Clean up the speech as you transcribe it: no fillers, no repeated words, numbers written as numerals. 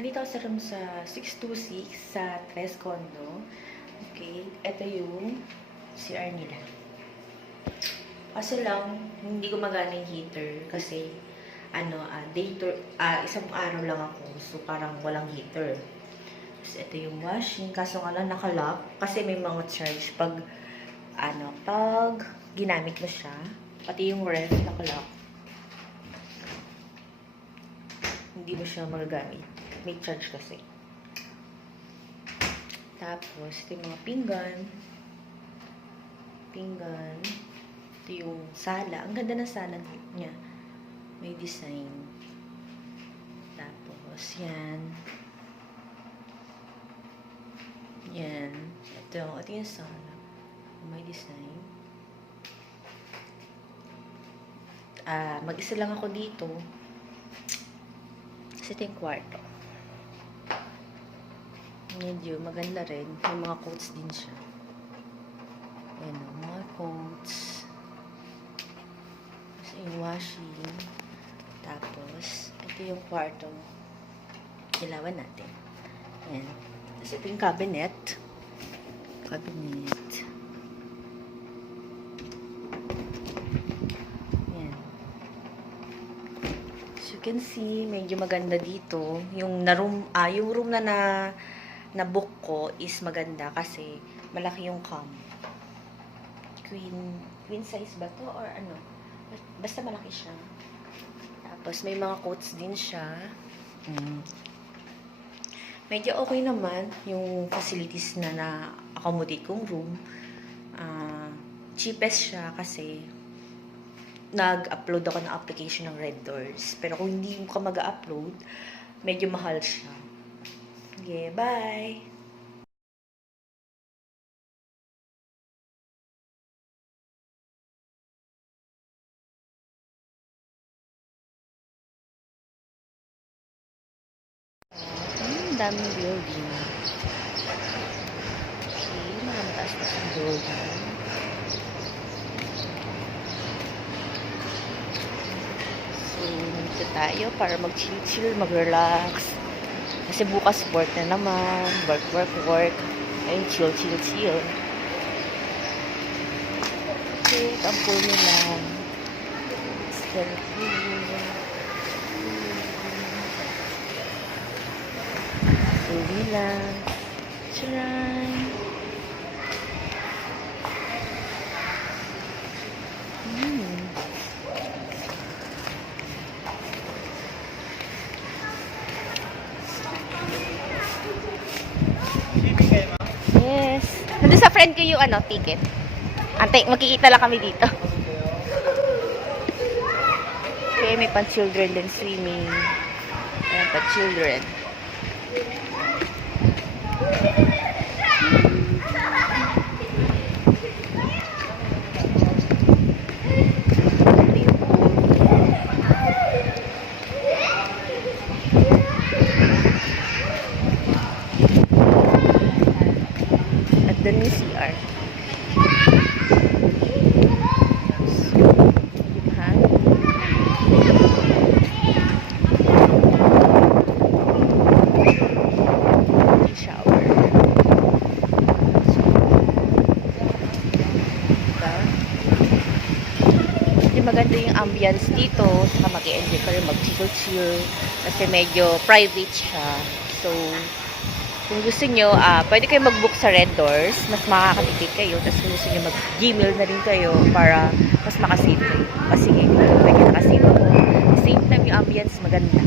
Andito ako sa room sa 626 sa Tres Condo. Okay, ito yung CR nila. Kasi lang, hindi gumagana yung heater kasi isang araw lang ako. So, parang walang heater. Tapos, ito yung washing. Kaso nga lang, nakalock. Kasi may mga charge pag ginamit mo siya. Pati yung ref, nakalock. Hindi mo siya magagamit. May charge kasi. Tapos, ito yung mga pinggan. Ito yung sala. Ang ganda ng sala niya. May design. Tapos, yan. Yan. Ito yung sala. May design. Mag-isa lang ako dito. Kasi ito yung kwarto. Medyo maganda rin. May mga coats din siya. Ayan o, mga coats. Tapos yung washing. Tapos, ito yung kwarto. Ilawan natin. Ayan. Tapos ito yung cabinet. Ayan. As you can see, medyo maganda dito. Yung room na book ko is maganda kasi malaki yung cam. Queen size ba to or ano? Basta malaki siya. Tapos may mga coats din siya. Medyo okay naman yung facilities na accommodate kong room. Cheapest siya kasi nag-upload ako ng application ng Red Doors. Pero kung hindi ka mag-upload, medyo mahal siya. Okay, bye! Daming building. Okay, mga mataas-taas ng building. So, nandito tayo para mag-chill-chill, mag-relax. Kasi bukas work na naman. Work. Ayun, chill. Okay, ang pool nila. It's very cool. Relax. Charan. Yes. Nandun sa friend ko yung ticket. Antay, magkikita lang kami dito. Okay, may pan-children din swimming. Ayan, pan-children. At doon yung CR. Maganda yung ambience dito, saka mag-e-enjoy ka rin, mag-chill kasi medyo private siya. So, kung gusto nyo, pwede kayo mag-book sa Red Doors, mas makakatipid kayo. Tapos kung gusto nyo mag-Gmail na rin kayo para mas makasave kayo. Kasi pwede nakasave ako. Same time yung ambience maganda.